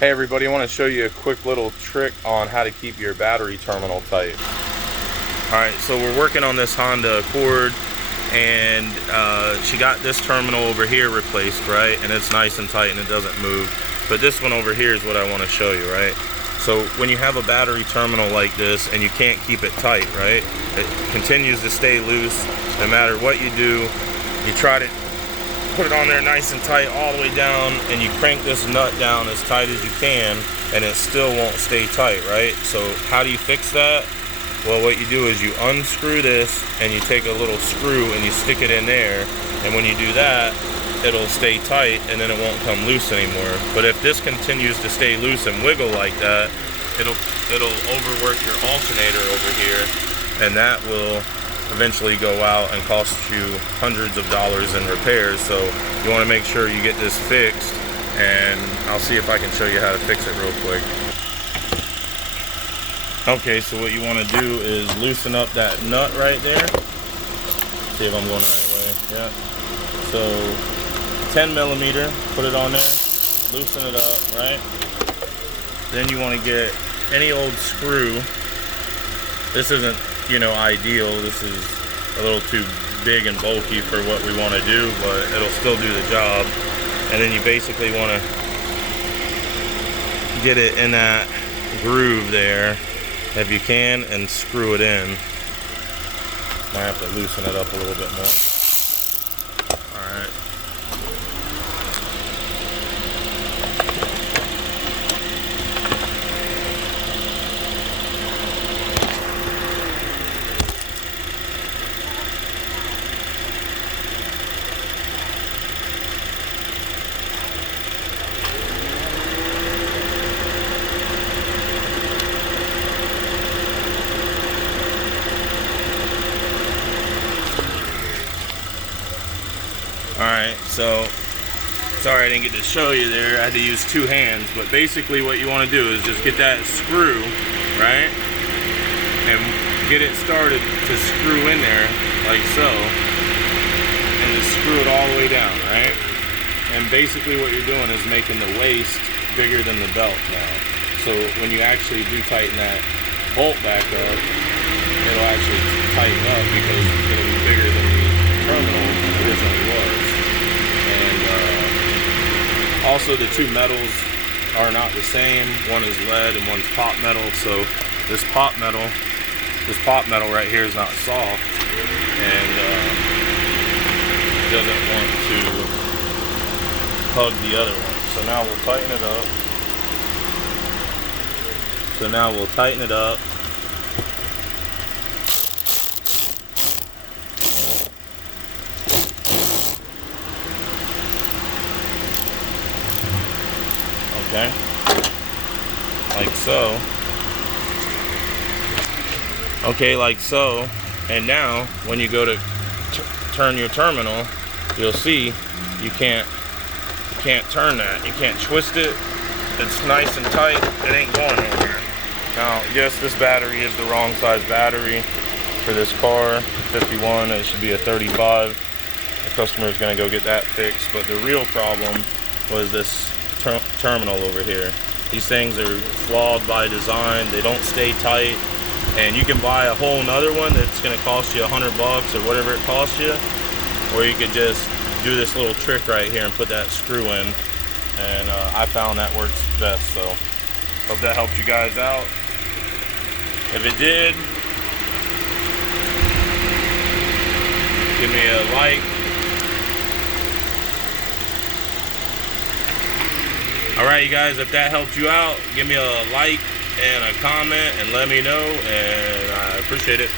Hey everybody, I want to show you a quick little trick on how to keep your battery terminal tight. Alright, so we're working on this Honda Accord, and she got this terminal over here replaced, right? And it's nice and tight and it doesn't move. But this one over here is what I want to show you, right? So when you have a battery terminal like this and you can't keep it tight, right? It continues to stay loose no matter what you do. You try to put it on there nice and tight all the way down, and you crank this nut down as tight as you can, and it still won't stay tight, right? So how do you fix that? Well, what you do is you unscrew this and you take a little screw and you stick it in there, and when you do that, it'll stay tight and then it won't come loose anymore. But if this continues to stay loose and wiggle like that, it'll overwork your alternator over here, and that will eventually go out and cost you hundreds of dollars in repairs. So you want to make sure you get this fixed, and I'll see if I can show you how to fix it real quick. Okay, so what you want to do is loosen up that nut right there. See if I'm going the right way. Yeah. So 10 millimeter, put it on there, loosen it up, right? Then you want to get any old screw. This isn't, ideal. This is a little too big and bulky for what we want to do, but it'll still do the job. And then you basically want to get it in that groove there if you can and screw it in. Might have to loosen it up a little bit more. Alright. Alright, so sorry I didn't get to show you there. I had to use two hands, but basically what you want to do is just get that screw, right? And get it started to screw in there like so, and just screw it all the way down, right? And basically what you're doing is making the waist bigger than the belt now. So when you actually do tighten that bolt back up, it'll actually tighten up because it'll be bigger than the terminal originally was. And also the two metals are not the same. One is lead and one's pot metal. So this pot metal right here is not soft, and doesn't want to hug the other one. So now we'll tighten it up. Okay, like so. Okay, like so. And now when you go to turn your terminal, you'll see you can't turn that. You can't twist it. It's nice and tight. It ain't going nowhere. Now, yes, this battery is the wrong size battery for this car, 51. It should be a 35. The customer is going to go get that fixed. But the real problem was this terminal over here. These things are flawed by design. They don't stay tight, and you can buy a whole nother one that's going to cost you $100 or whatever it costs you, or you could just do this little trick right here and put that screw in, and I found that works best. So hope that helped you guys out. If it did, give me a like. Alright, you guys, if that helped you out, give me a like and a comment and let me know, and I appreciate it.